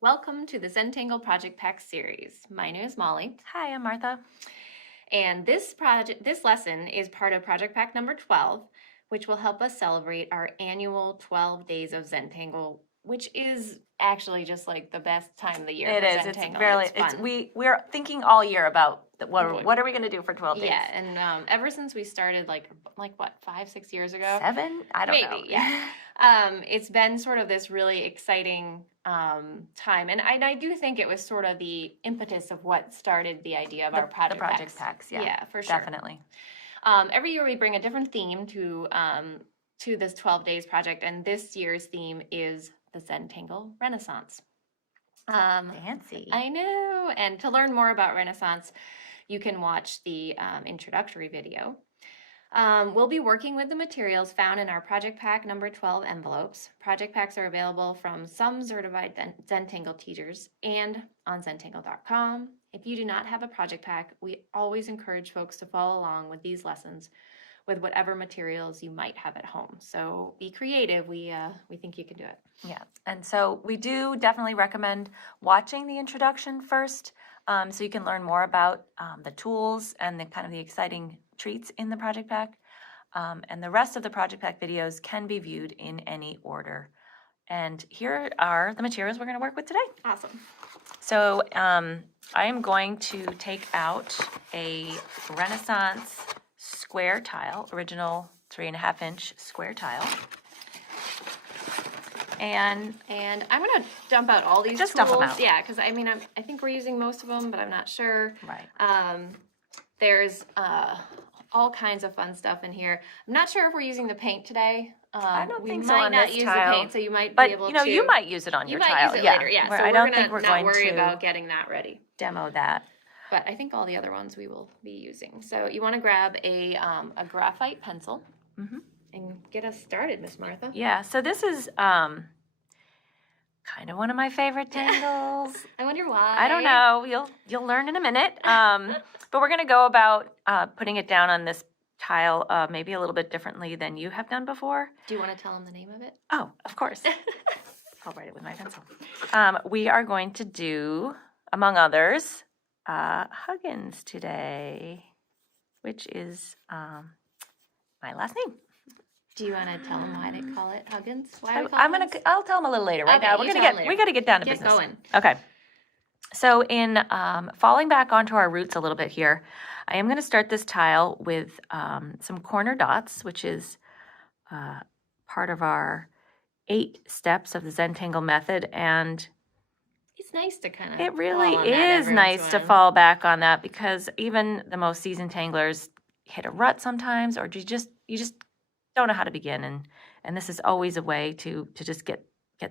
Welcome to the Zentangle Project Pack series. My name is Molly. Hi, I'm Martha. And this lesson is part of Project Pack number 12, which will help us celebrate our annual 12 days of Zentangle, which is actually just like the best time of the year. It for is. Zentangle. It's really. It's fun. We're thinking all year about what are we going to do for 12 days? Yeah, and ever since we started, like what, 5-6 years ago? 7? I don't know. Maybe, yeah. It's been sort of this really exciting time, and I do think it was sort of the impetus of what started the idea of our project packs. Yeah, for sure. Definitely. Every year we bring a different theme to this 12 days project, and this year's theme is the Zentangle Renaissance. Fancy. I know. And to learn more about Renaissance, you can watch the introductory video. We'll be working with the materials found in our Project Pack number 12 envelopes. Project Packs are available from some certified Zentangle teachers and on Zentangle.com. If you do not have a Project Pack, we always encourage folks to follow along with these lessons with whatever materials you might have at home. So be creative. We think you can do it. Yeah, and so we do definitely recommend watching the introduction first, so you can learn more about the tools and the kind of the exciting treats in the Project Pack. And the rest of the Project Pack videos can be viewed in any order. And here are the materials we're going to work with today. Awesome. So I am going to take out a Renaissance square tile, original 3.5-inch square tile. And I'm going to dump out all these just tools. Dump them out. Yeah, because I think we're using most of them, but I'm not sure. Right. There's all kinds of fun stuff in here. I'm not sure if we're using the paint today. I don't think so on on this this use tile. The paint, so you might but be able to. You might use it on your tile. Use it later, yeah. So I don't think we're we're not going worry to about getting that ready. Demo that. But I think all the other ones we will be using. So you want to grab a graphite pencil and get us started, Miss Martha. Yeah. So this is kind of one of my favorite tangles. I wonder why. I don't know. You'll learn in a minute. But we're going to go about putting it down on this tile maybe a little bit differently than you have done before. Do you want to tell them the name of it? Oh, of course. I'll write it with my pencil. We are going to do, among others, Huggins today, which is my last name. Do you want to tell them why they call it Huggins? I'll tell them a little later. Right now, we got to get down to business. Get going. Okay. So in falling back onto our roots a little bit here, I am going to start this tile with some corner dots, which is part of our 8 steps of the Zentangle method, and it's nice to kind of. It really is nice to fall back on that, because even the most seasoned tanglers hit a rut sometimes, or you just don't know how to begin, and this is always a way to just get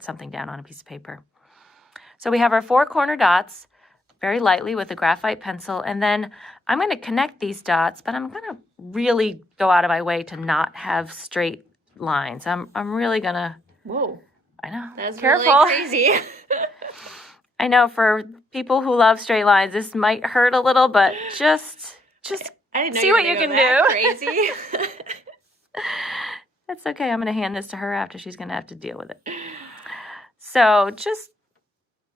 something down on a piece of paper. So we have our 4 corner dots very lightly with a graphite pencil, and then I'm going to connect these dots, but I'm going to really go out of my way to not have straight lines. I'm really going to. Whoa. I know. That's Careful. Really crazy. I know for people who love straight lines, this might hurt a little, but just I didn't know see what you can do. Crazy. That's okay. I'm going to hand this to her after. She's going to have to deal with it. So just,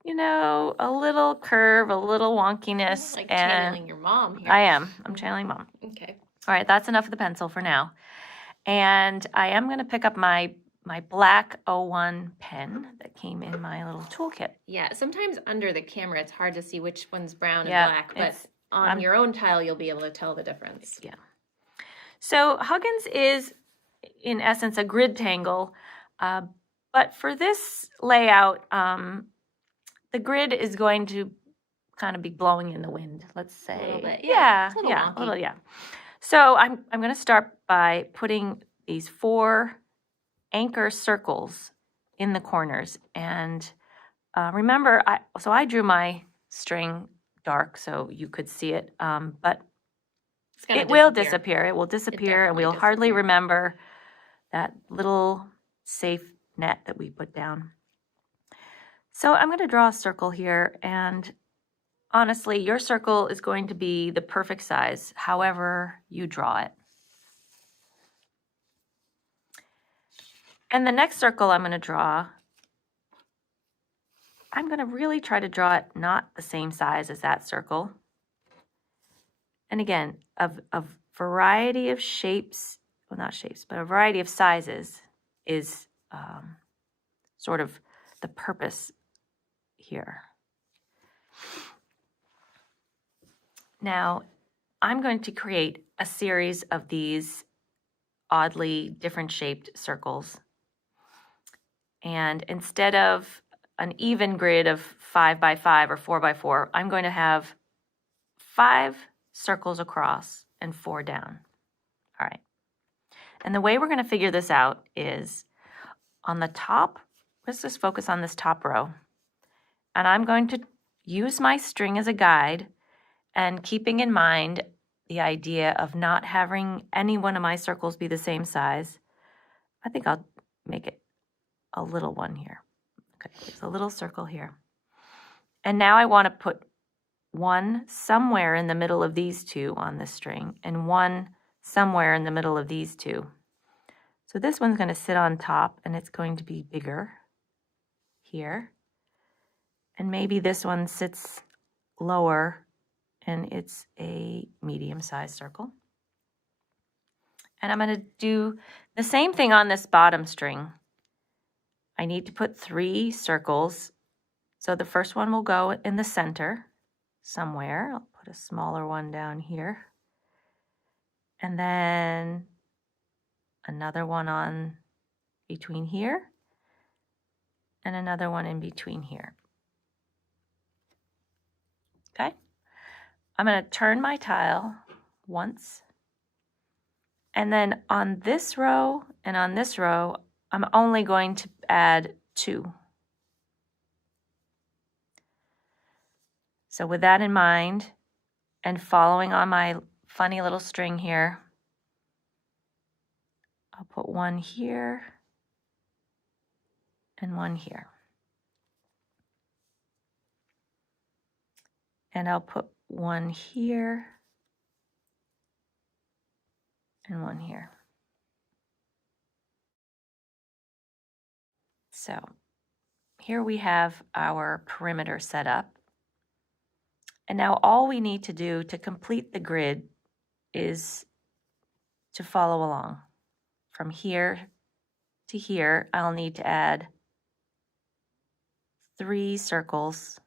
a little curve, a little wonkiness. Like channeling your mom here. I am. I'm channeling mom. Okay. All right. That's enough of the pencil for now. And I am going to pick up my black 01 pen that came in my little toolkit. Yeah. Sometimes under the camera, it's hard to see which one's brown and black, but on your own tile, you'll be able to tell the difference. Yeah. So Huggins is, in essence, a grid tangle, but for this layout, the grid is going to kind of be blowing in the wind, let's say. A little bit, yeah. It's a little wonky. So I'm going to start by putting these 4 anchor circles in the corners, and remember, I drew my string dark so you could see it, but it will disappear. It will disappear, and we'll hardly remember that little safe net that we put down. So I'm going to draw a circle here, and honestly, your circle is going to be the perfect size, however you draw it. And the next circle I'm going to draw I'm going to really try to draw it not the same size as that circle. And again, a variety of shapes, well, not shapes, but a variety of sizes is sort of the purpose here. Now, I'm going to create a series of these oddly different shaped circles. And instead of an even grid of 5 by 5 or 4 by 4, I'm going to have 5 circles across and 4 down. All right. And the way we're going to figure this out is on the top, let's just focus on this top row. And I'm going to use my string as a guide and keeping in mind the idea of not having any one of my circles be the same size. I think I'll make it a little one here. Okay, there's a little circle here. And now I want to put one somewhere in the middle of these two on this string and one somewhere in the middle of these two. So this one's going to sit on top and it's going to be bigger here. And maybe this one sits lower and it's a medium-sized circle. And I'm going to do the same thing on this bottom string. I need to put 3 circles. So the first one will go in the center somewhere. I'll put a smaller one down here. And then another one on between here and another one in between here. Okay? I'm going to turn my tile once. And then on this row and on this row, I'm only going to add 2. So with that in mind, and following on my funny little string here, I'll put one here and one here. And I'll put one here and one here. So here we have our perimeter set up. And now all we need to do to complete the grid is to follow along. From here to here, I'll need to add 3 circles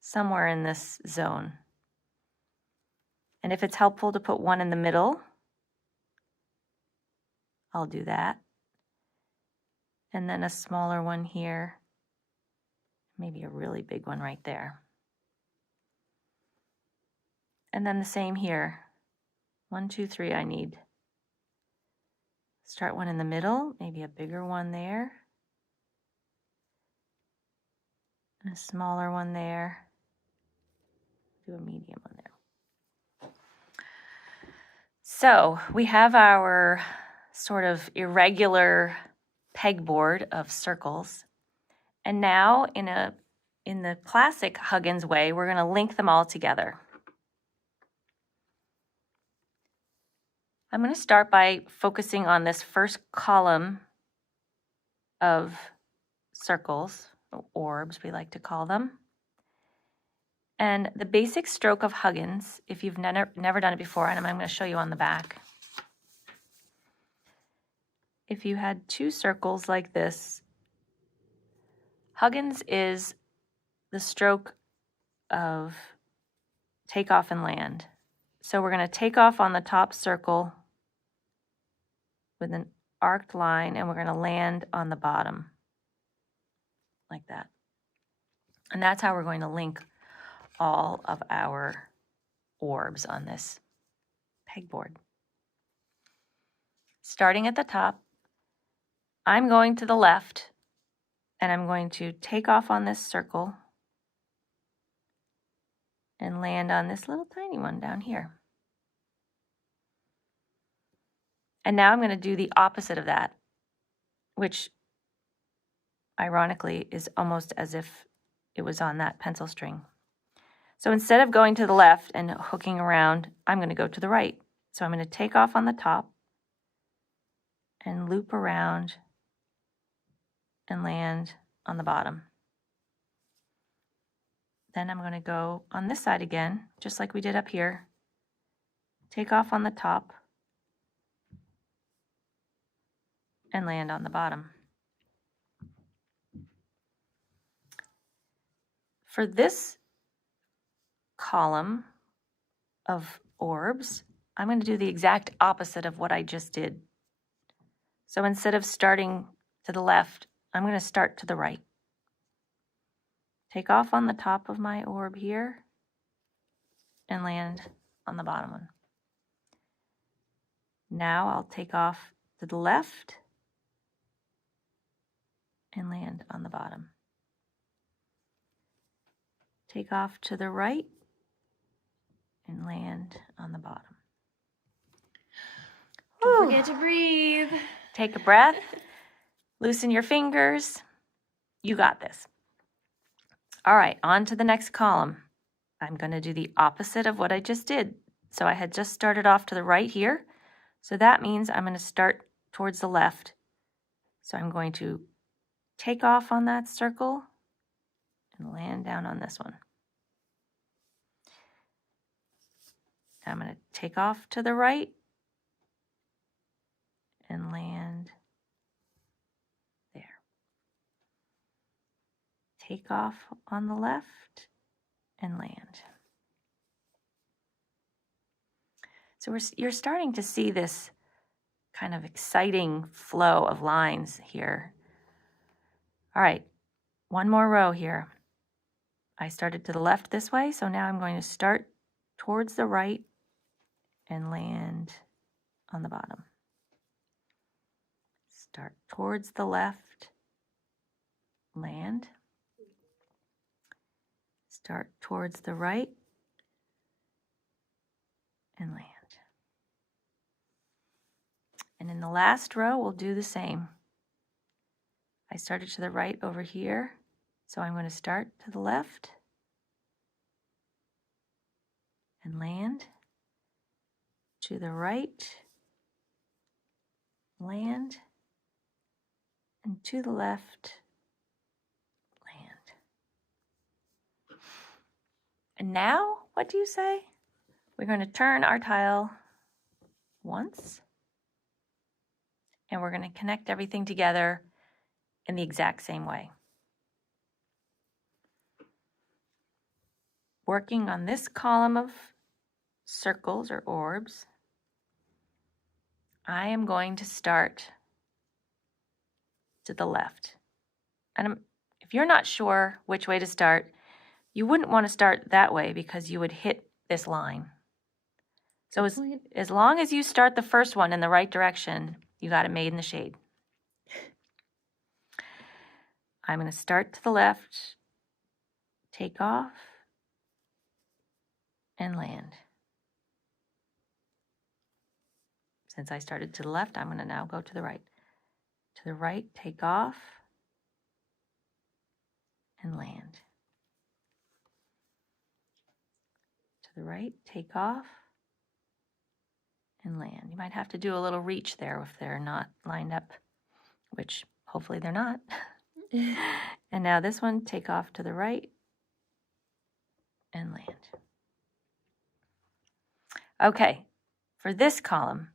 somewhere in this zone. And if it's helpful to put one in the middle, I'll do that. And then a smaller one here, maybe a really big one right there. And then the same here. 1, 2, 3, I need. Start one in the middle, maybe a bigger one there. And a smaller one there. Do a medium one there. So we have our sort of irregular pegboard of circles. And now in the classic Huggins way, we're going to link them all together. I'm going to start by focusing on this first column of circles, or orbs we like to call them. And the basic stroke of Huggins, if you've never done it before, and I'm going to show you on the back. If you had 2 circles like this, Huggins is the stroke of take off and land. So we're going to take off on the top circle with an arced line, and we're going to land on the bottom like that. And that's how we're going to link all of our orbs on this pegboard. Starting at the top, I'm going to the left, and I'm going to take off on this circle and land on this little tiny one down here. And now I'm going to do the opposite of that, which ironically is almost as if it was on that pencil string. So instead of going to the left and hooking around, I'm going to go to the right. So I'm going to take off on the top and loop around and land on the bottom. then I'm going to go on this side again, just like we did up here. Take off on the top and land on the bottom. For this column of orbs, I'm going to do the exact opposite of what I just did. So instead of starting to the left, I'm going to start to the right. Take off on the top of my orb here and land on the bottom one. Now I'll take off to the left and land on the bottom. Take off to the right and land on the bottom. Don't forget to breathe. Take a breath. Loosen your fingers. You got this. All right, on to the next column. I'm going to do the opposite of what I just did. So I had just started off to the right here. So that means I'm going to start towards the left. So I'm going to take off on that circle and land down on this one. Now I'm going to take off to the right and land there. Take off on the left and land. So you're starting to see this kind of exciting flow of lines here. All right, one more row here. I started to the left this way, so now I'm going to start towards the right and land on the bottom. Start towards the left, land. Start towards the right and land. And in the last row, we'll do the same. I started to the right over here, so I'm going to start to the left and land. To the right, land, and to the left, land. And now, what do you say? We're going to turn our tile once, and we're going to connect everything together in the exact same way. Working on this column of circles or orbs, I am going to start to the left. And if you're not sure which way to start, you wouldn't want to start that way because you would hit this line. So as long as you start the first one in the right direction, you got it made in the shade. I'm going to start to the left, take off, and land. Since I started to the left, I'm going to now go to the right. To the right, take off, and land. To the right, take off, and land. You might have to do a little reach there if they're not lined up, which hopefully they're not. And now this one, take off to the right, and land. Okay, for this column,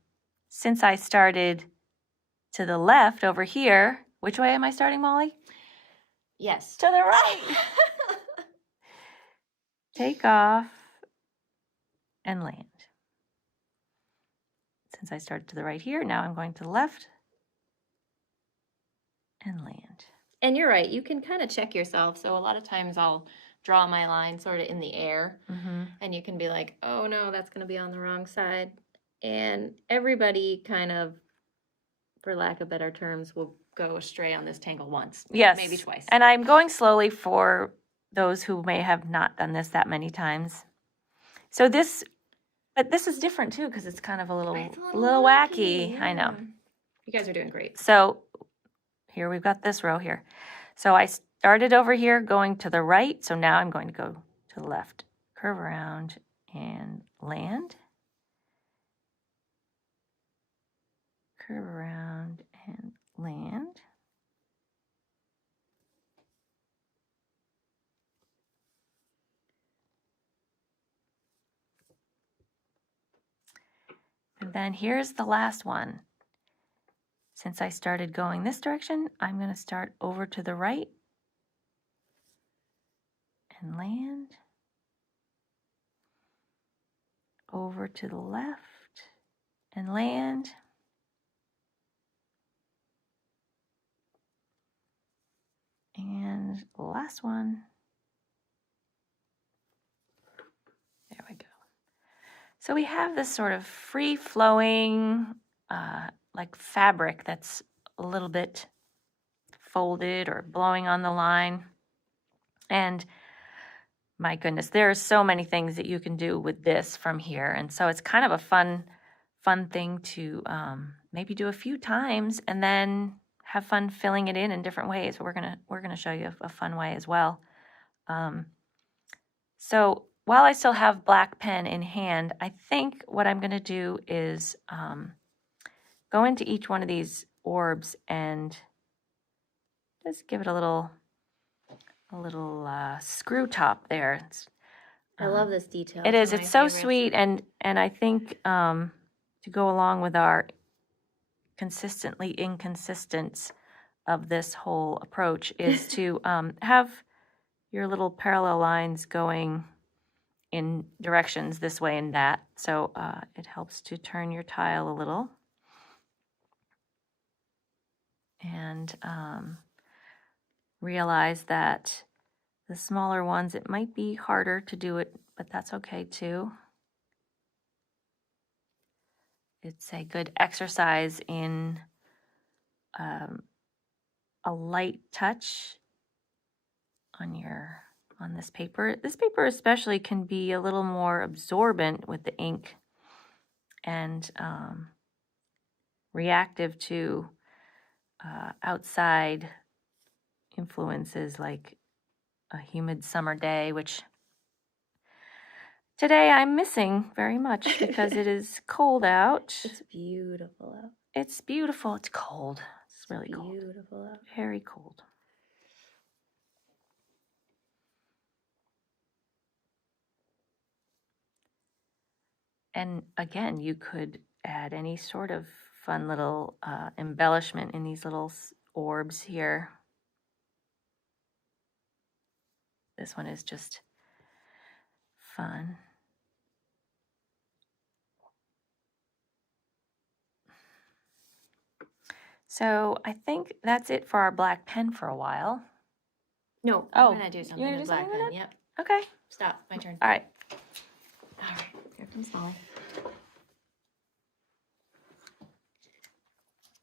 since I started to the left over here, which way am I starting, Molly? Yes. To the right. Take off and land. Since I started to the right here, now I'm going to the left and land. And you're right, you can kind of check yourself. So a lot of times I'll draw my line sort of in the air, and you can be like, oh no, that's going to be on the wrong side. And everybody kind of, for lack of better terms, will go astray on this tangle once. Yes. Maybe twice. And I'm going slowly for those who may have not done this that many times. So this is different too, because it's kind of a little wacky. Yeah. I know. You guys are doing great. So here we've got this row here. So I started over here going to the right. So now I'm going to go to the left, curve around and land. Curve around and land. then here's the last one. Since I started going this direction, I'm going to start over to the right and land. Over to the left and land. And last one. There we go. So we have this sort of free-flowing, like fabric that's a little bit folded or blowing on the line. And my goodness, there are so many things that you can do with this from here. And so it's kind of a fun thing to maybe do a few times and then have fun filling it in different ways. We're gonna show you a fun way as well. So while I still have black pen in hand, I think what I'm gonna do is go into each one of these orbs and just give it a little screw top there. I love this detail. It is. It's so sweet, and I think to go along with our consistently inconsistent of this whole approach is to have your little parallel lines going in directions this way and that. So it helps to turn your tile a little. And realize that the smaller ones, it might be harder to do it, but that's okay too. It's a good exercise in a light touch on this paper. This paper especially can be a little more absorbent with the ink and reactive to outside influences like a humid summer day, which today I'm missing very much because it is cold out. It's beautiful out. It's beautiful. It's cold. It's really cold. Beautiful out. Very cold. And again, you could add any sort of fun little embellishment in these little orbs here. This one is just fun. So I think that's it for our black pen for a while. No, I'm gonna do something with black pen. Yep. Okay. Stop. My turn. All right. All right. Here comes Molly.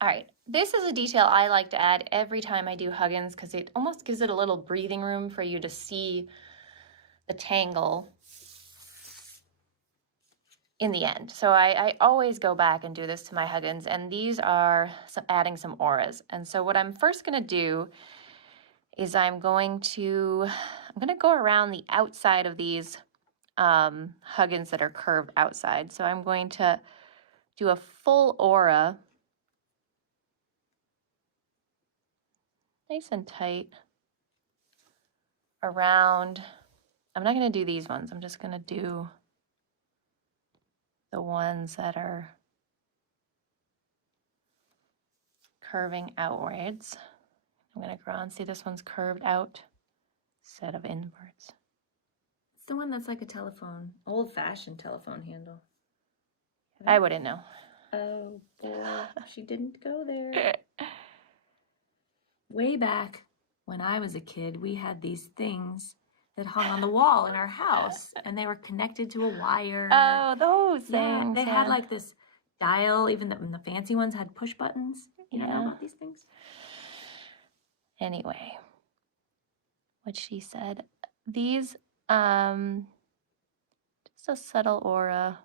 All right. This is a detail I like to add every time I do Huggins because it almost gives it a little breathing room for you to see the tangle in the end. So I always go back and do this to my Huggins, and these are adding some auras. And so what I'm first going to do is I'm going to go around the outside of these Huggins that are curved outside. So I'm going to do a full aura, nice and tight, around. I'm not going to do these ones. I'm just going to do the ones that are curving outwards. I'm going to go around. See, this one's curved out instead of inwards. It's the one that's like a telephone, old-fashioned telephone handle. I wouldn't know. Oh, boy. She didn't go there. Way back when I was a kid, we had these things that hung on the wall in our house, and they were connected to a wire. Oh, those things. They had like this dial, even the fancy ones had push buttons. You don't know about these things? Anyway, what she said, these, just a subtle aura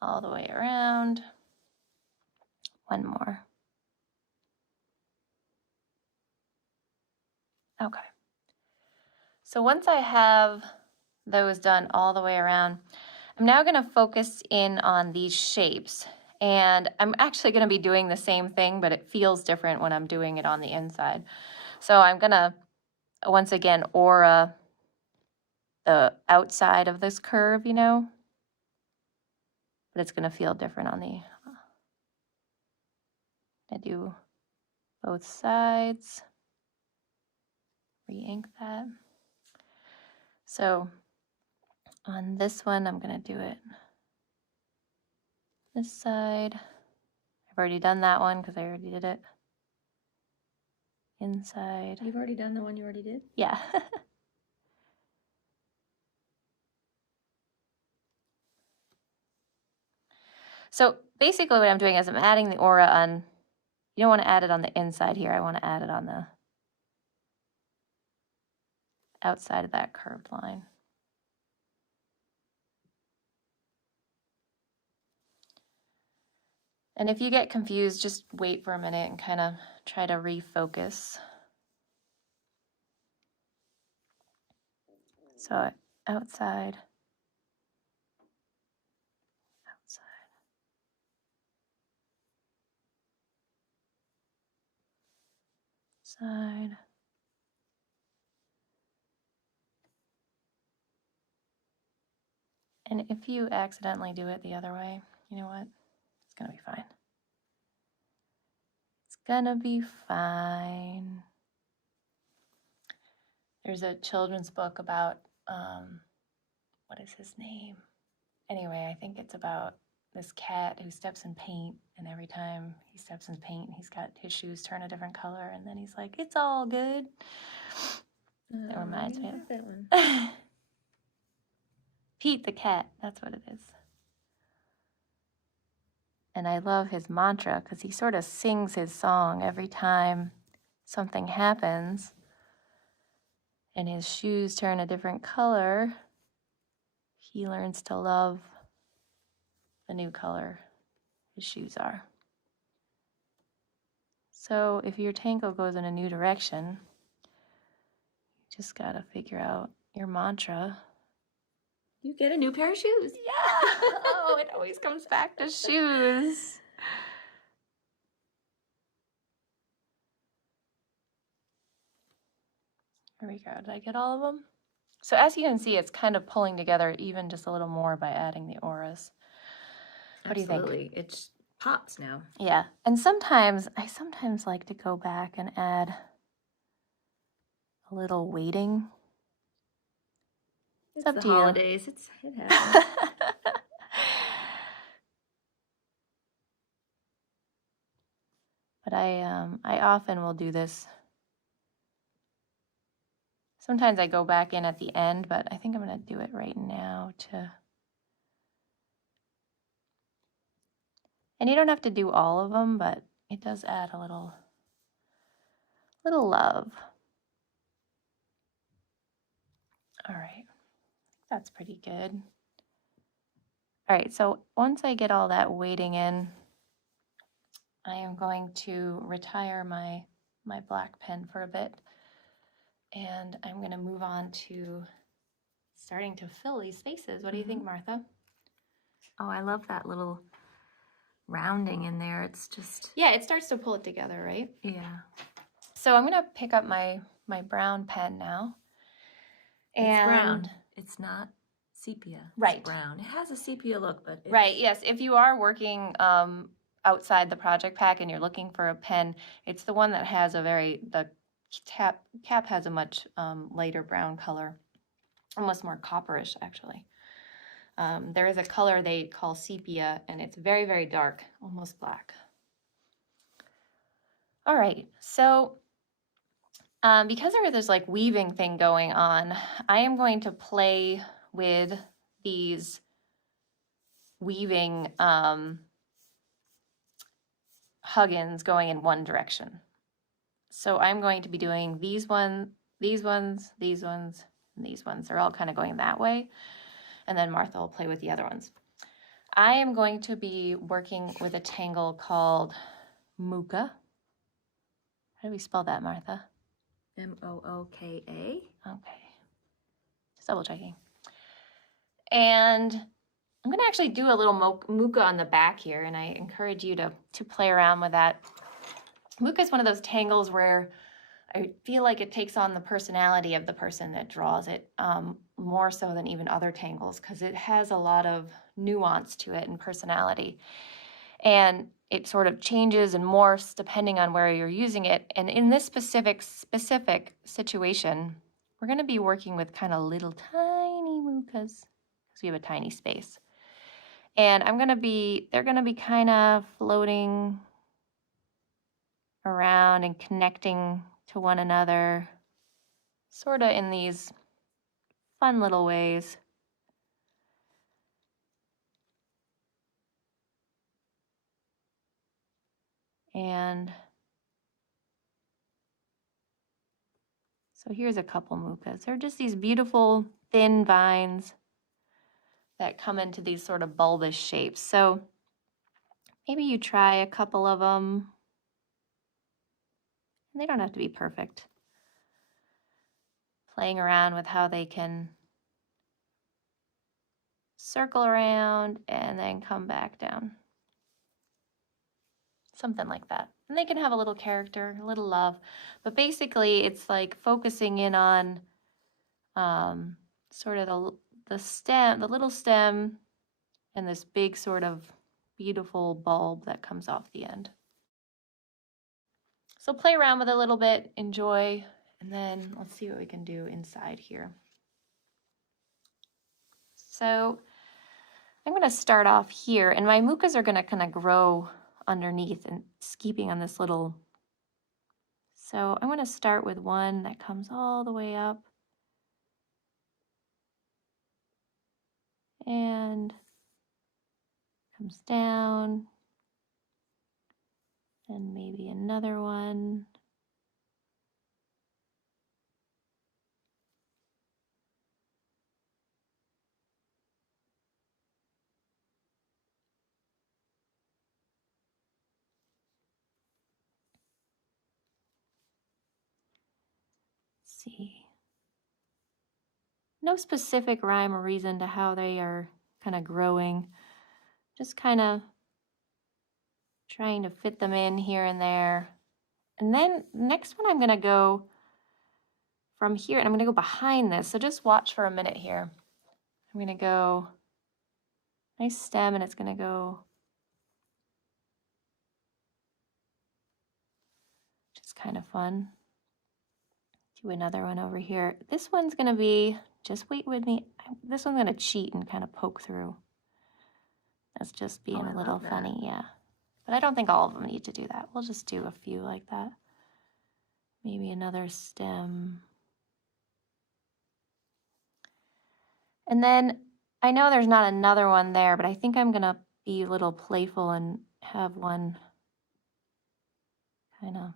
all the way around. One more. Okay. So once I have those done all the way around, I'm now going to focus in on these shapes. And I'm actually going to be doing the same thing, but it feels different when I'm doing it on the inside. So I'm going to, once again, aura the outside of this curve, but but it's going to feel different on the, I do both sides, re-ink that. So on this one, I'm going to do it this side. I've already done that one because I already did it. Inside. You've already done the one you already did? Yeah. So basically what I'm doing is I'm adding the aura on, you don't want to add it on the inside here. I want to add it on the outside of that curved line. And if you get confused, just wait for a minute and kind of try to refocus. So outside, side. And if you accidentally do it the other way, you know what? It's gonna be fine. It's gonna be fine. There's a children's book about, what is his name? Anyway, I think it's about this cat who steps in paint, and every time he steps in paint, he's got his shoes turn a different color, and then he's like, it's all good. That reminds me of that one. Pete the cat, that's what it is. And I love his mantra because he sort of sings his song every time something happens and his shoes turn a different color. He learns to love the new color his shoes are. So if your tangle goes in a new direction, you just gotta figure out your mantra. You get a new pair of shoes. Yeah! Oh, it always comes back to shoes. There we go. Did I get all of them? So as you can see, it's kind of pulling together even just a little more by adding the auras. What do you think? Absolutely. It pops now. Yeah. And I sometimes like to go back and add a little weighting. It's up the to you. holidays. It happens. But I often will do this. Sometimes I go back in at the end, but I think I'm going to do it right now to... And you don't have to do all of them, but it does add a little love. All right, that's pretty good. All right, so once I get all that weighting in, I am going to retire my black pen for a bit, and I'm going to move on to starting to fill these spaces. What do you think, Martha? Oh, I love that little rounding in there. It's just... Yeah, it starts to pull it together, right? Yeah. So I'm going to pick up my brown pen now. It's brown. It's not sepia. Right. It's brown. It has a sepia look, but it's... Right, yes. If you are working outside the project pack and you're looking for a pen, it's the one that has the cap has a much lighter brown color, almost more copperish, actually. There is a color they call sepia, and it's very, very dark, almost black. All right, so because there is this like weaving thing going on, I am going to play with these weaving huggins going in one direction. So I'm going to be doing these ones, and these ones. They're all kind of going that way. And then Martha will play with the other ones. I am going to be working with a tangle called Mooka. How do we spell that, Martha? M-O-O-K-A. Okay. Just double checking. And I'm going to actually do a little Mooka on the back here, and I encourage you to play around with that. Mooka is one of those tangles where I feel like it takes on the personality of the person that draws it, more so than even other tangles, because it has a lot of nuance to it and personality. And it sort of changes and morphs depending on where you're using it. And in this specific situation, we're going to be working with kind of little tiny mukas because we have a tiny space. And they're going to be kind of floating around and connecting to one another, sort of in these fun little ways. And so here's a couple mukas. They're just these beautiful thin vines that come into these sort of bulbous shapes. So maybe you try a couple of them. And they don't have to be perfect. Playing around with how they can circle around and then come back down. Something like that. And they can have a little character, a little love. But basically, it's like focusing in on sort of the stem, the little stem, and this big sort of beautiful bulb that comes off the end. So play around with it a little bit, enjoy, and then let's see what we can do inside here. So I'm going to start off here, and my mukas are going to kind of grow underneath and keeping on this little. So I'm going to start with one that comes all the way up and comes down, and maybe another one. See. No specific rhyme or reason to how they are kind of growing. Just kind of trying to fit them in here and there. And then next one I'm going to go from here, and I'm going to go behind this. So just watch for a minute here. I'm going to go nice stem, and it's going to go just kind of fun. Do another one over here. This one's going to be, just wait with me. This one's going to cheat and kind of poke through. That's just being a little funny, yeah. But I don't think all of them need to do that. We'll just do a few like that. Maybe another stem. And then I know there's not another one there, but I think I'm going to be a little playful and have one kind of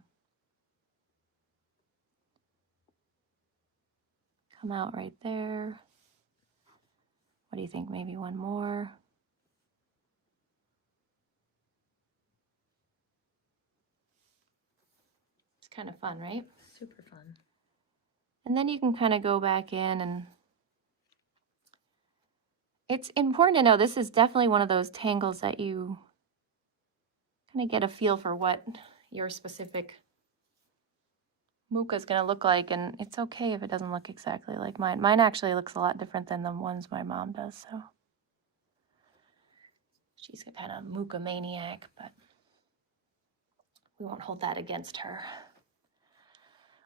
come out right there. What do you think? Maybe one more. It's kind of fun, right? Super fun. And then you can kind of go back in, and it's important to know this is definitely one of those tangles that you kind of get a feel for what your specific muka is going to look like, and it's okay if it doesn't look exactly like mine. Mine actually looks a lot different than the ones my mom does, so she's a kind of muka maniac, but we won't hold that against her.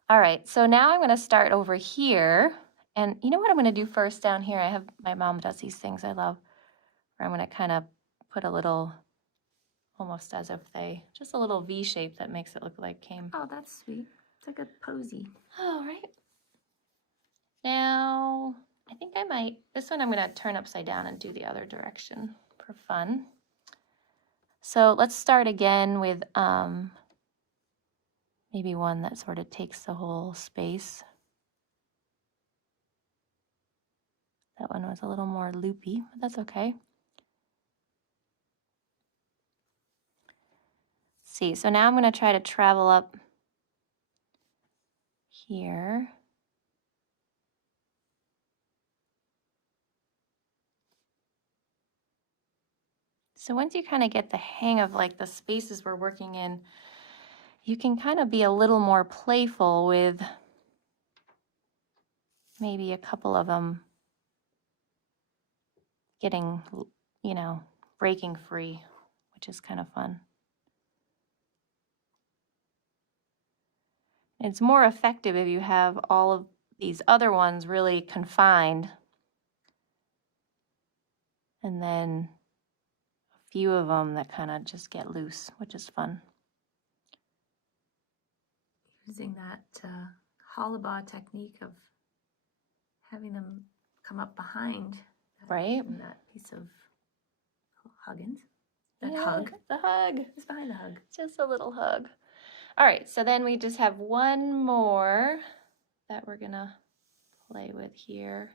All right, so now I'm going to start over here, and you know what I'm going to do first down here? I have, my mom does these things I love, where I'm going to kind of put a little, almost as if they, just a little V shape that makes it look like came. Oh, that's sweet. It's like a posy. All right. Now, I think I might, this one I'm going to turn upside down and do the other direction for fun. So let's start again with maybe one that sort of takes the whole space. That one was a little more loopy, but that's okay. See, so now I'm going to try to travel up here. So once you kind of get the hang of like the spaces we're working in, you can kind of be a little more playful with maybe a couple of them getting, breaking free, which is kind of fun. It's more effective if you have all of these other ones really confined, and then a few of them that kind of just get loose, which is fun. Using that hollabaugh technique of having them come up behind Right? that piece of huggins. That Yeah, hug. The hug. Who's behind the hug? Just a little hug. All right, so then we just have one more that we're gonna play with here.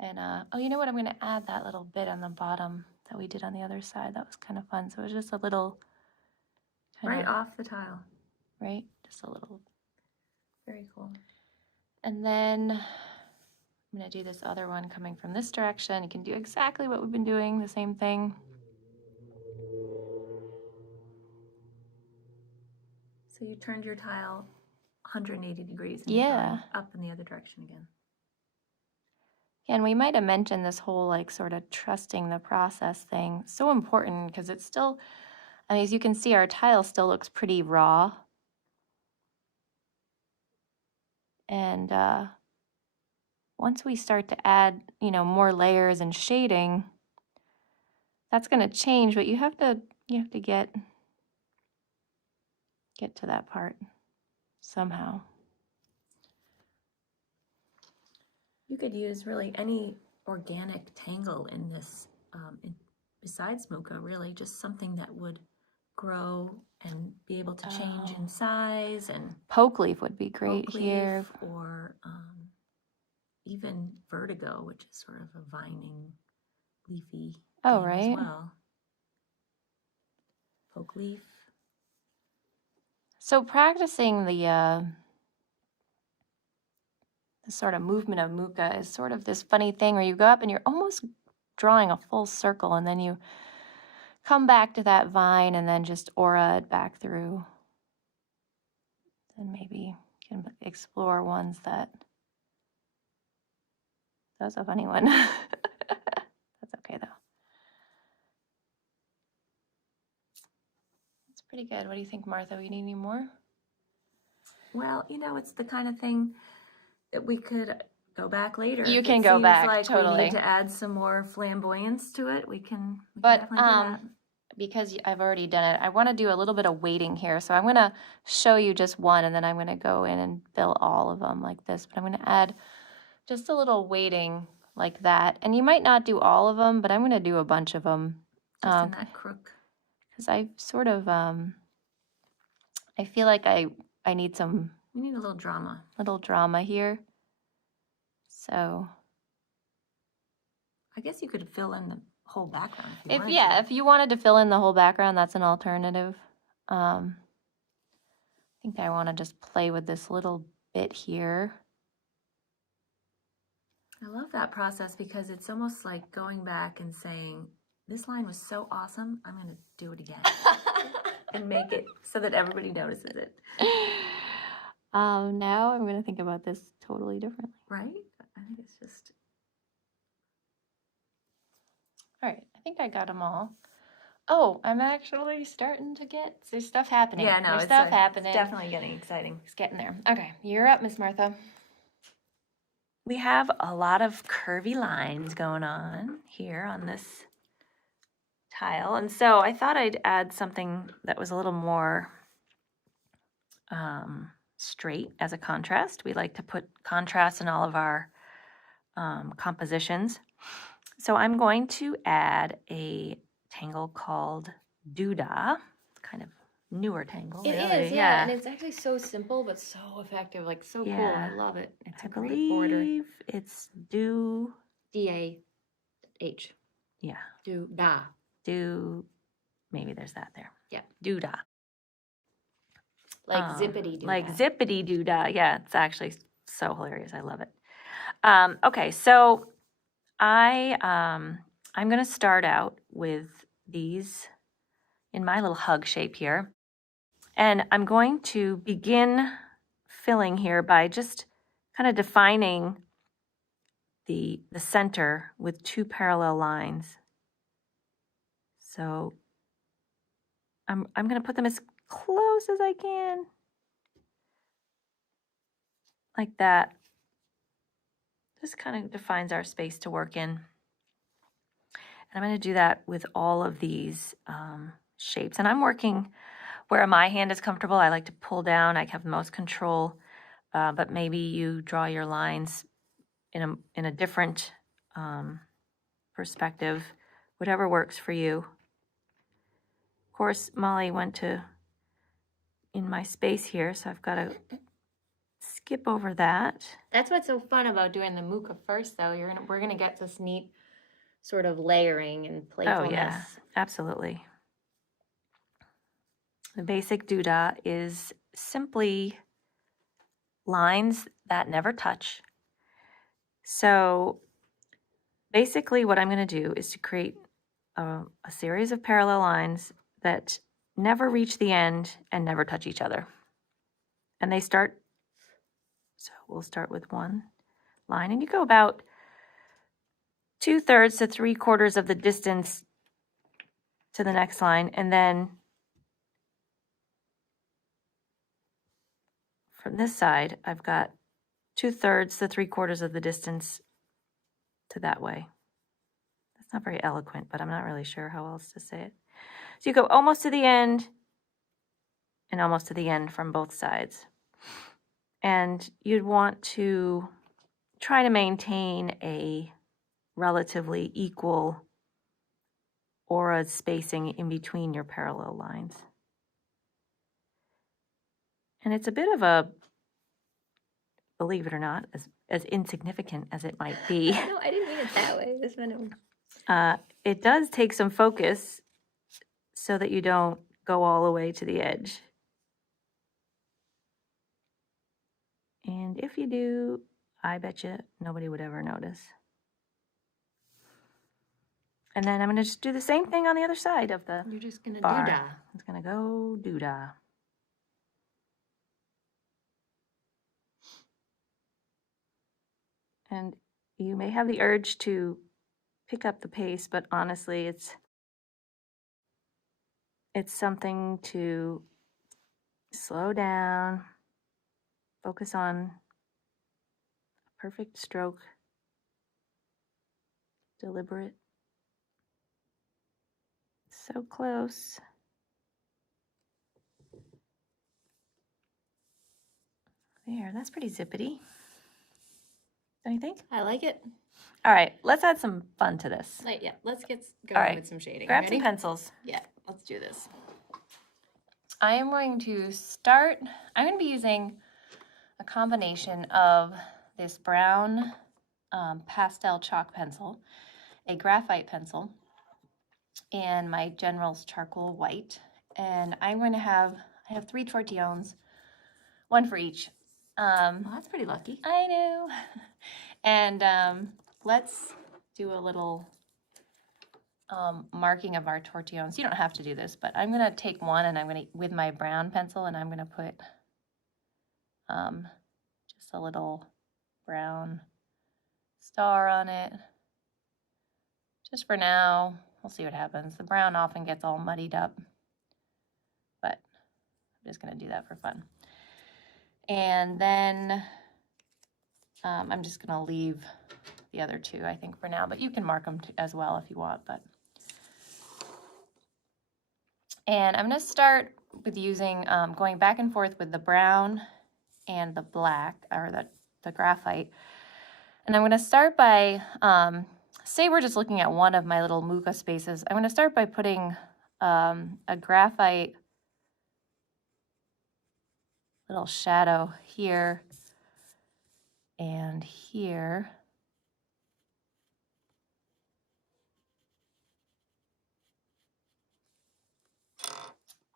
And oh, you know what? I'm gonna add that little bit on the bottom that we did on the other side. That was kind of fun. So it was just a little Right off the tile. Right? Just a little. Very cool. And then I'm gonna do this other one coming from this direction. You can do exactly what we've been doing, the same thing. So you turned your tile 180 degrees and Yeah. you're going up in the other direction again. And we might have mentioned this whole sort of trusting the process thing. So important because it's still, as you can see, our tile still looks pretty raw. And once we start to add, more layers and shading, that's going to change. But you have to get to that part somehow. You could use really any organic tangle in this, besides mocha, really, just something that would grow and be able to change in size. And poke leaf would be great poke leaf, here. or even vertigo, which is sort of a vining, leafy thing Right. as well. Poke leaf. So practicing the sort of movement of muka is sort of this funny thing where you go up and you're almost drawing a full circle, and then you come back to that vine and then just aura it back through. And maybe you can explore ones that was a funny one. That's okay though. It's pretty good. What do you think, Martha? We need any more? Well, it's the kind of thing that we could go back later. You If can it go seems back, like totally. We need to add some more flamboyance to it. We can But definitely do that. because I've already done it, I want to do a little bit of weighting here. So I'm going to show you just one, and then I'm going to go in and fill all of them like this. But I'm going to add just a little weighting like that. And you might not do all of them, but I'm going to do a bunch of them. Just in that crook. Because I sort of, I feel like I need some... We need a little drama. Little drama here. So... I guess you could fill in the whole background if you wanted to. If you wanted to fill in the whole background, that's an alternative. I think I want to just play with this little bit here. I love that process because it's almost like going back and saying, this line was so awesome, I'm going to do it again. And make it so that everybody notices it. Now I'm going to think about this totally differently. Right? I think it's just... All right, I think I got them all. Oh, I'm actually starting to get, there's stuff happening. Yeah, no, there's stuff happening. It's definitely getting exciting. It's getting there. Okay, you're up, Miss Martha. We have a lot of curvy lines going on here on this tile. And so I thought I'd add something that was a little more straight as a contrast. We like to put contrast in all of our compositions. So I'm going to add a tangle called duda, kind of newer tangle. It really. is, yeah, and it's actually so simple but so effective, like so cool. I love it. It's a great border. I believe it's D-A-H. Yeah. Duda. Maybe there's that there. Yeah. Duda. Like zippity doodah. Like zippity doodah. Yeah, it's actually so hilarious. I love it. Okay, so I'm going to start out with these in my little hug shape here. And I'm going to begin filling here by just kind of defining the center with 2 parallel lines. So I'm going to put them as close as I can, like that. This kind of defines our space to work in. And I'm going to do that with all of these shapes. And I'm working where my hand is comfortable. I like to pull down. I have the most control. But maybe you draw your lines in a different perspective, whatever works for you. Of course, Molly went in my space here, so I've got to skip over that. That's what's so fun about doing the muka first, though. We're gonna get this neat sort of layering and playfulness. Oh yeah, absolutely. The basic duda is simply lines that never touch. So basically what I'm going to do is to create a series of parallel lines that never reach the end and never touch each other. And they start, so we'll start with one line, and you go about 2/3 to 3/4 of the distance to the next line, and then from this side, I've got 2/3 to 3/4 of the distance to that way. That's not very eloquent, but I'm not really sure how else to say it. So you go almost to the end and almost to the end from both sides. And you'd want to try to maintain a relatively equal aura spacing in between your parallel lines. And it's a bit of a, believe it or not, as insignificant as it might be. No, I didn't mean it that way. This one. It does take some focus so that you don't go all the way to the edge. And if you do, I bet you nobody would ever notice. And then I'm going to just do the same thing on the other side of the You're just gonna bar. duda. It's going to go duda. And you may have the urge to pick up the pace, but honestly, it's something to slow down, focus on a perfect stroke, deliberate. So close. There, that's pretty zippity. Don't you think? I like it. All right, let's add some fun to this. Yeah, let's get All going right. with some shading. Grab Ready? some pencils. Yeah, let's do this. I am going to start, I'm going to be using a combination of this brown pastel chalk pencil, a graphite pencil, and my General's charcoal white. And I have 3 tortillones, 1 for each. Well, that's pretty lucky. I know. And let's do a little marking of our tortillones. You don't have to do this, but I'm going to take one and I'm going to, with my brown pencil, and I'm going to put just a little brown star on it. Just for now. We'll see what happens. The brown often gets all muddied up, but I'm just going to do that for fun. And then I'm just going to leave the other 2, I think, for now, but you can mark them as well if you want. And I'm going to start with using, going back and forth with the brown and the black, or the graphite. And I'm going to start by, say we're just looking at one of my little muka spaces. I'm going to start by putting a graphite little shadow here and here.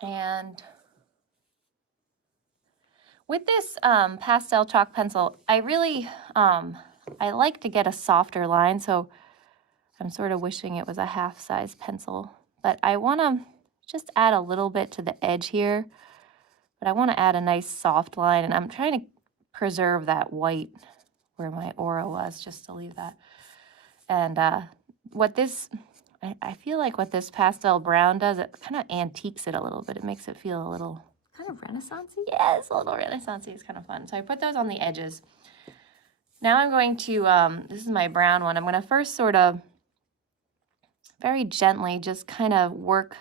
And with this pastel chalk pencil, I really, I like to get a softer line, so I'm sort of wishing it was a half-size pencil. But I want to just add a little bit to the edge here But I want to add a nice soft line, and I'm trying to preserve that white where my aura was, just to leave that. And I feel like what this pastel brown does, it kind of antiques it a little bit. It makes it feel a little Kind of Renaissance-y? yeah, it's a little Renaissance-y. It's kind of fun. So I put those on the edges. Now I'm going to, this is my brown one. I'm going to first sort of very gently just kind of work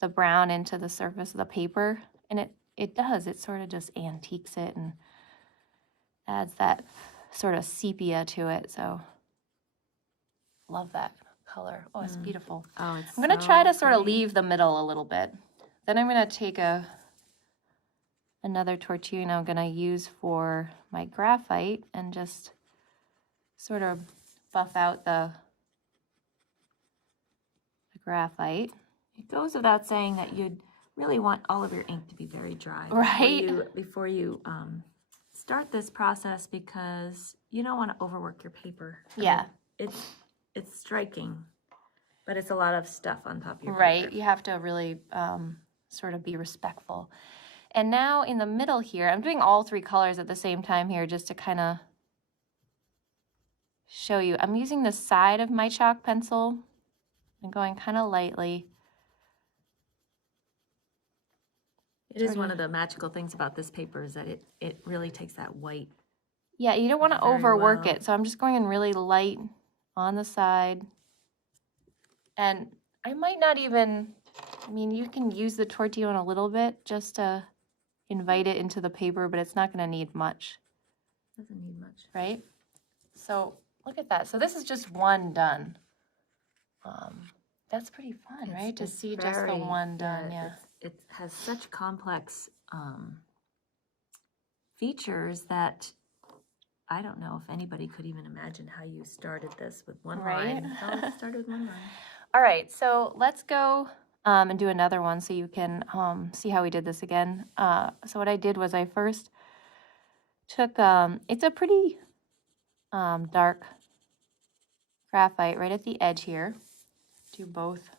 the brown into the surface of the paper. And it does. It sort of just antiques it and adds that sort of sepia to it. So love that color. Oh, it's beautiful. Oh, it's I'm going to try to sort of leave the middle a little bit. Then I'm going to take another tortilla I'm going to use for my graphite and just sort of buff out the graphite. It goes without saying that you'd really want all of your ink to be very dry Right. before you start this process, because you don't want to overwork your paper. Yeah. It's striking, but it's a lot of stuff on top of your Right. paper. You have to really sort of be respectful. And now in the middle here, I'm doing all three colors at the same time here just to kind of show you. I'm using the side of my chalk pencil and going kind of lightly. It is one of the magical things about this paper is that it really takes that white. Yeah, you don't want to Very overwork well. it. So I'm just going in really light on the side. And I might not even, I mean, you can use the tortillon a little bit just to invite it into the paper, but it's not going to need much, Doesn't need much. right? So look at that. So this is just one done. That's pretty fun, right? To see just the one done, yeah. It has such complex features that I don't know if anybody could even imagine how you started this with one Right? line. Oh, it started with one line. All right, so let's go and do another one so you can see how we did this again. So what I did was I first took, it's a pretty dark graphite right at the edge here. Do both.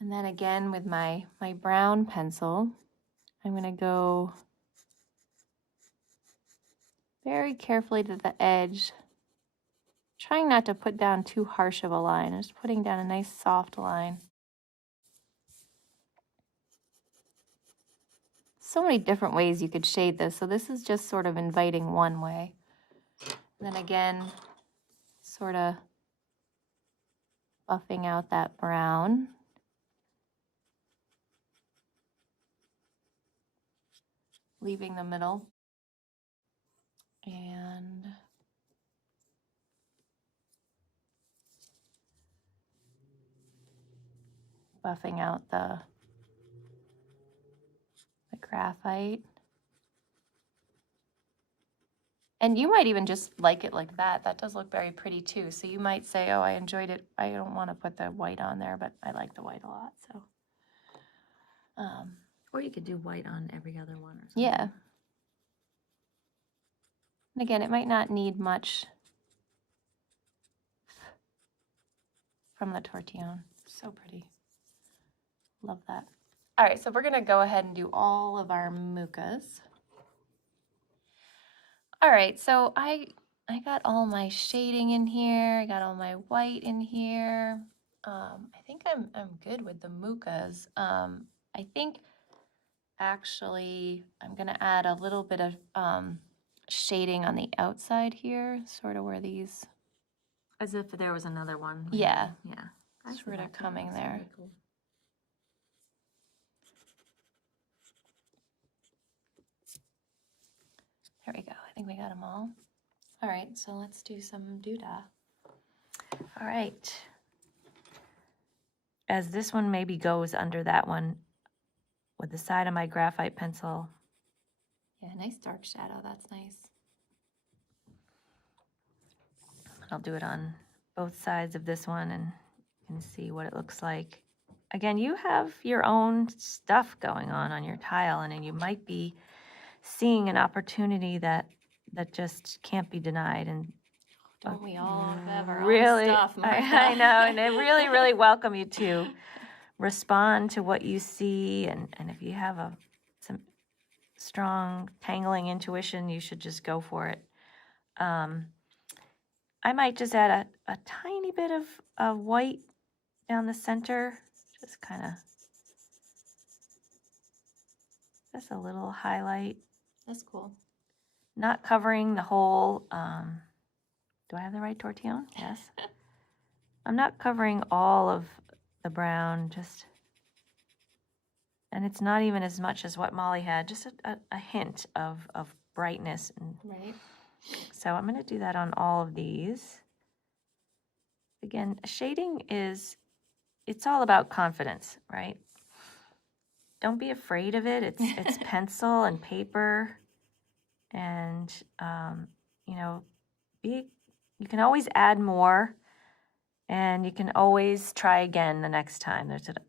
And then again with my brown pencil, I'm going to go very carefully to the edge, trying not to put down too harsh of a line, just putting down a nice soft line. So many different ways you could shade this, so this is just sort of inviting one way. And then again, sort of buffing out that brown. Leaving the middle. And buffing out the graphite. And you might even just like it like that. That does look very pretty too. So you might say, oh, I enjoyed it. I don't want to put the white on there, but I like the white a lot. So, Or you could do white on every other one or something. yeah. And again, it might not need much from the tortillon. So pretty. Love that. All right, so we're going to go ahead and do all of our mucas. All right, so I got all my shading in here. I got all my white in here. I think I'm good with the mucas. I think actually I'm going to add a little bit of shading on the outside here, sort of where these. As if there was another one. Yeah. Yeah. I see Sort of that too. coming That's there. really cool. There we go. I think we got them all. All right, so let's do some duda. All right. As this one maybe goes under that one with the side of my graphite pencil. Yeah, nice dark shadow. That's nice. I'll do it on both sides of this one and you can see what it looks like. Again, you have your own stuff going on your tile, and then you might be seeing an opportunity that just can't be denied. And Don't we all have our really, own stuff, Martha? I know, and I really, really welcome you to respond to what you see, and if you have some strong tangling intuition, you should just go for it. I might just add a tiny bit of white down the center, just kind of, just a little highlight. That's cool. Not covering the whole, do I have the right tortillon? Yes. I'm not covering all of the brown, just, and it's not even as much as what Molly had, just a hint of brightness. Right. So I'm going to do that on all of these. Again, shading it's all about confidence, right? Don't be afraid of it. It's pencil and paper, and you can always add more, and you can always try again the next time.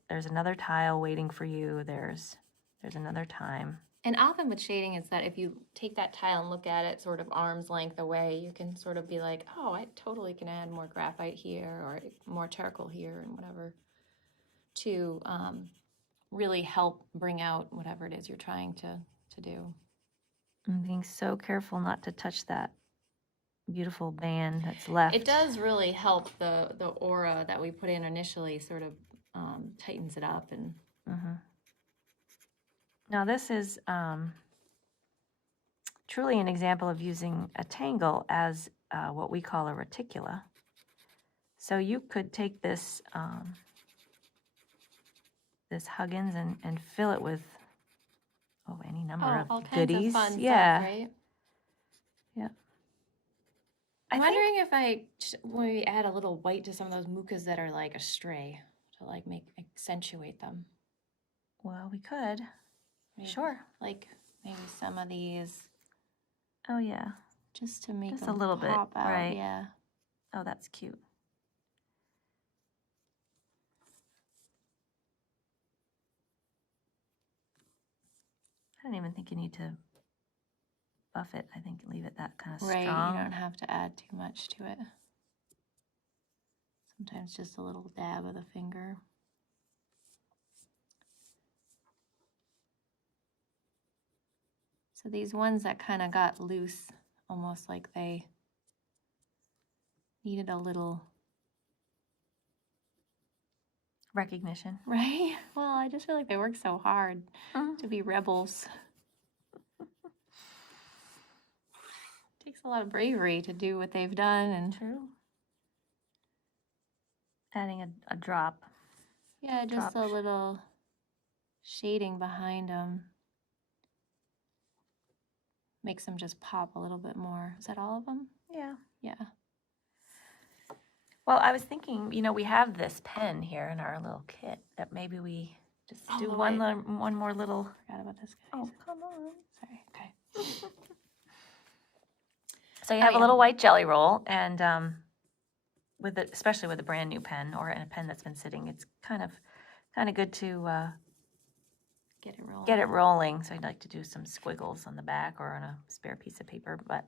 There's another tile waiting for you. There's another time. And often with shading is that if you take that tile and look at it sort of arm's length away, you can sort of be like, oh, I totally can add more graphite here or more charcoal here and whatever to really help bring out whatever it is you're trying to do. I'm being so careful not to touch that beautiful band that's left. It does really help the aura that we put in initially, sort of tightens it up. And Now this is truly an example of using a tangle as what we call a reticula. So you could take this this Huggins and fill it with any number of all kinds goodies. of fun Yeah. stuff, right? Yeah. I'm wondering if when we add a little white to some of those mucas that are like astray to like accentuate them. Well, we could. Maybe, Sure. Like maybe some of these. Oh yeah. Just to make Just them a little bit, pop out. right? Yeah. Oh, that's cute. I don't even think you need to buff it. I think leave it that kind of Right, strong. you don't have to add too much to it. Sometimes just a little dab of the finger. So these ones that kind of got loose, almost like they needed a little recognition. Right? Well, I just feel like they work so hard to be rebels. Takes a lot of bravery to do what they've done. And True. Adding a drop. Yeah, just a little shading behind them. Makes them just pop a little bit more. Is that all of them? Yeah. Yeah. Well, I was thinking, we have this pen here in our little kit that maybe we just do one more little. Forgot about this guy. Oh, come on. Sorry. Okay. So you have a little white jelly roll, and especially with a brand new pen or a pen that's been sitting, it's kind of good to get it rolling. So I'd like to do some squiggles on the back or on a spare piece of paper, but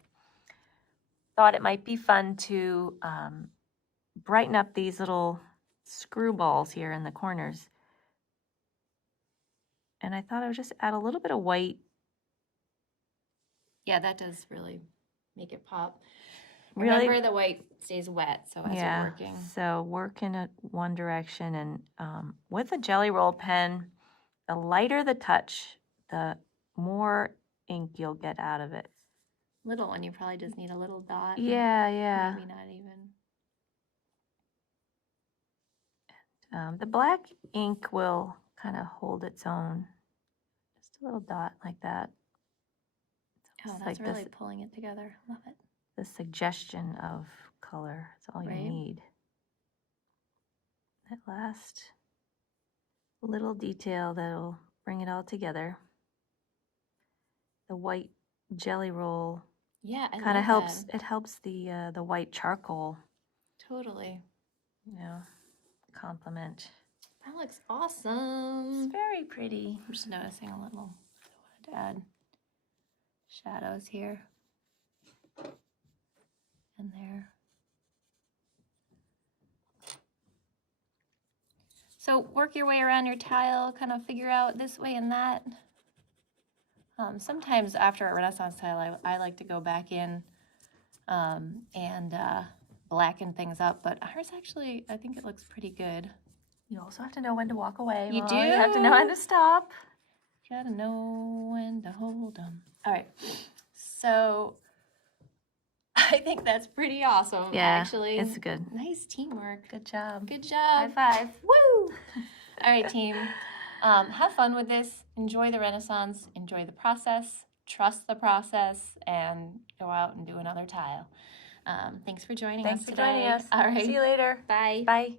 thought it might be fun to brighten up these little screw balls here in the corners. And I thought I would just add a little bit of white. Yeah, that does really make it pop. Really? Remember, the white stays wet, so as you're working. So work in one direction, and with a jelly roll pen, the lighter the touch, the more ink you'll get out of it. Little one, you probably just need a little dot. Yeah. Maybe not even. The black ink will kind of hold its own. Just a little dot like that. Oh, that's like really pulling it together. Love it. The suggestion of color. That's all you need. That last little detail that'll bring it all together. The white jelly roll. Yeah, kind of helps. It helps the white charcoal. Totally. Complement. That looks awesome. It's very pretty. I'm just noticing a little. I wanted to add shadows here and there. So work your way around your tile, kind of figure out this way and that. Sometimes after a Renaissance tile, I like to go back in and blacken things up, but ours actually, I think it looks pretty good. You also have to know when to walk away. You Mom. do? You have to know when to stop. Gotta know when to hold them. All right, so I think that's pretty awesome, Yeah, actually. it's good. Nice teamwork. Good job. Good job. High five. Woo! All right, team. Have fun with this. Enjoy the Renaissance. Enjoy the process. Trust the process. And go out and do another tile. Thanks for joining us today. Thanks for joining us. All right. See you later. Bye. Bye.